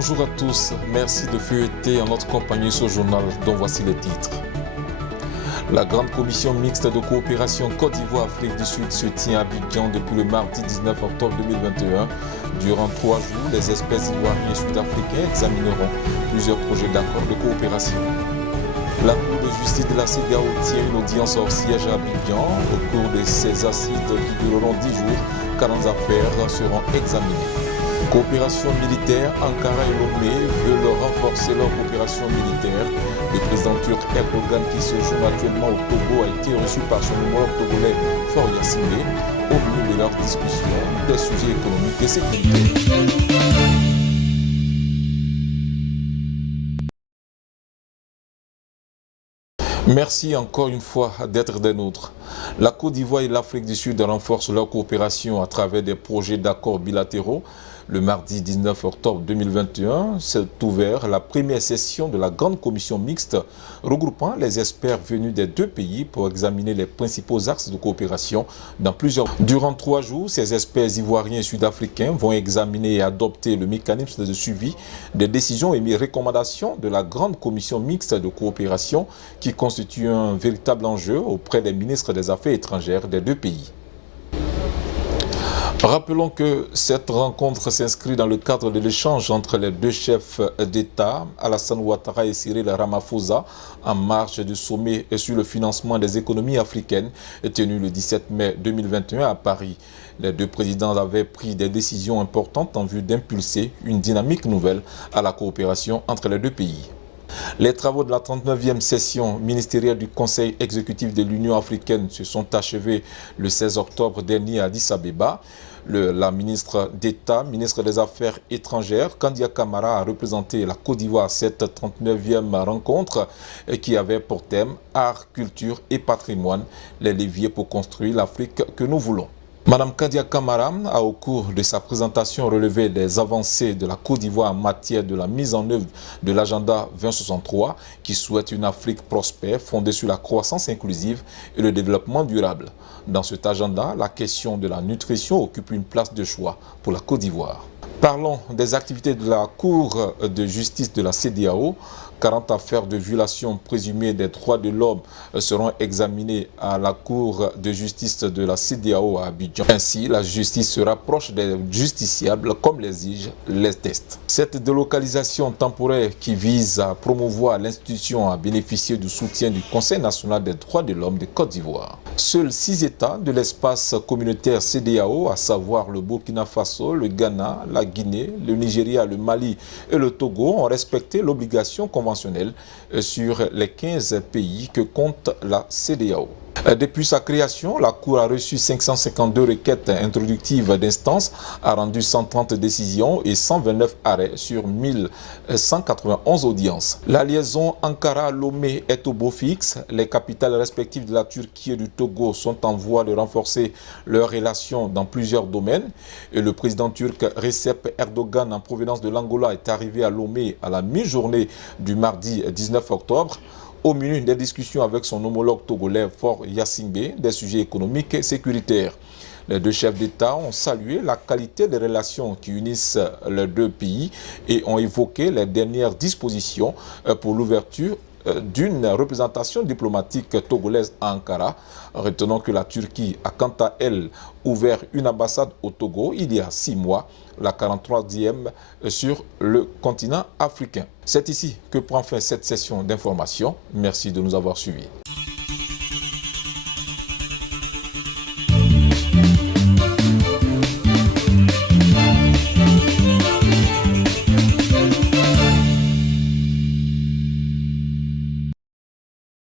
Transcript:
Bonjour à tous, merci de feuilleter en notre compagnie ce journal dont voici les titres. La grande commission mixte de coopération Côte d'Ivoire-Afrique du Sud se tient à Abidjan depuis le mardi 19 octobre 2021. Durant 3 jours, les experts ivoiriens et sud-africains examineront plusieurs projets d'accord de coopération. La Cour de justice de la CEDEAO tient une audience hors siège à Abidjan. Au cours de ces assises qui dureront 10 jours, 40 affaires seront examinées. Coopération militaire, Ankara et Lomé veulent renforcer leur coopération militaire. Le président turc Erdogan, qui se joue actuellement au Togo, a été reçu par son homologue togolais Faure Gnassingbé. Au milieu de leurs discussions, des sujets économiques et sécuritaires. Merci encore une fois d'être des nôtres. La Côte d'Ivoire et l'Afrique du Sud renforcent leur coopération à travers des projets d'accords bilatéraux. Le mardi 19 octobre 2021 s'est ouverte la première session de la grande commission mixte regroupant les experts venus des deux pays pour examiner les principaux axes de coopération dans plusieurs. Durant 3 jours, ces experts ivoiriens et sud-africains vont examiner et adopter le mécanisme de suivi des décisions et recommandations de la grande commission mixte de coopération qui constitue un véritable enjeu auprès des ministres des Affaires étrangères des deux pays. Rappelons que cette rencontre s'inscrit dans le cadre de l'échange entre les deux chefs d'État, Alassane Ouattara et Cyril Ramaphosa, en marge du sommet sur le financement des économies africaines, tenu le 17 mai 2021 à Paris. Les deux présidents avaient pris des décisions importantes en vue d'impulser une dynamique nouvelle à la coopération entre les deux pays. Les travaux de la 39e session ministérielle du Conseil exécutif de l'Union africaine se sont achevés le 16 octobre dernier à Addis Abeba. La ministre d'État, ministre des Affaires étrangères, Kandia Camara, a représenté la Côte d'Ivoire à cette 39e rencontre qui avait pour thème art, culture et patrimoine, les leviers pour construire l'Afrique que nous voulons. Madame Kandia Camara a, au cours de sa présentation, relevé des avancées de la Côte d'Ivoire en matière de la mise en œuvre de l'agenda 2063 qui souhaite une Afrique prospère fondée sur la croissance inclusive et le développement durable. Dans cet agenda, la question de la nutrition occupe une place de choix pour la Côte d'Ivoire. Parlons des activités de la Cour de justice de la CEDEAO. 40 affaires de violation présumée des droits de l'homme seront examinées à la Cour de justice de la CEDEAO à Abidjan. Ainsi, la justice se rapproche des justiciables comme l'exigent les tests. Cette délocalisation temporaire qui vise à promouvoir l'institution a bénéficié du soutien du Conseil national des droits de l'homme de Côte d'Ivoire. Seuls 6 États de l'espace communautaire CEDEAO, à savoir le Burkina Faso, le Ghana, la Guinée, le Nigeria, le Mali et le Togo, ont respecté l'obligation conventionnelle sur les 15 pays que compte la CEDEAO. Depuis sa création, la Cour a reçu 552 requêtes introductives d'instances, a rendu 130 décisions et 129 arrêts sur 1191 audiences. La liaison Ankara-Lomé est au beau fixe. Les capitales respectives de la Turquie et du Togo sont en voie de renforcer leurs relations dans plusieurs domaines. Et le président turc Recep Erdogan, en provenance de l'Angola, est arrivé à Lomé à la mi-journée du mardi 19 octobre. Au menu des discussions avec son homologue togolais Faure Gnassingbé des sujets économiques et sécuritaires. Les deux chefs d'État ont salué la qualité des relations qui unissent les deux pays et ont évoqué les dernières dispositions pour l'ouverture d'une représentation diplomatique togolaise à Ankara. Retenons que la Turquie a quant à elle ouvert une ambassade au Togo il y a 6 mois, la 43e sur le continent africain. C'est ici que prend fin cette session d'information. Merci de nous avoir suivis.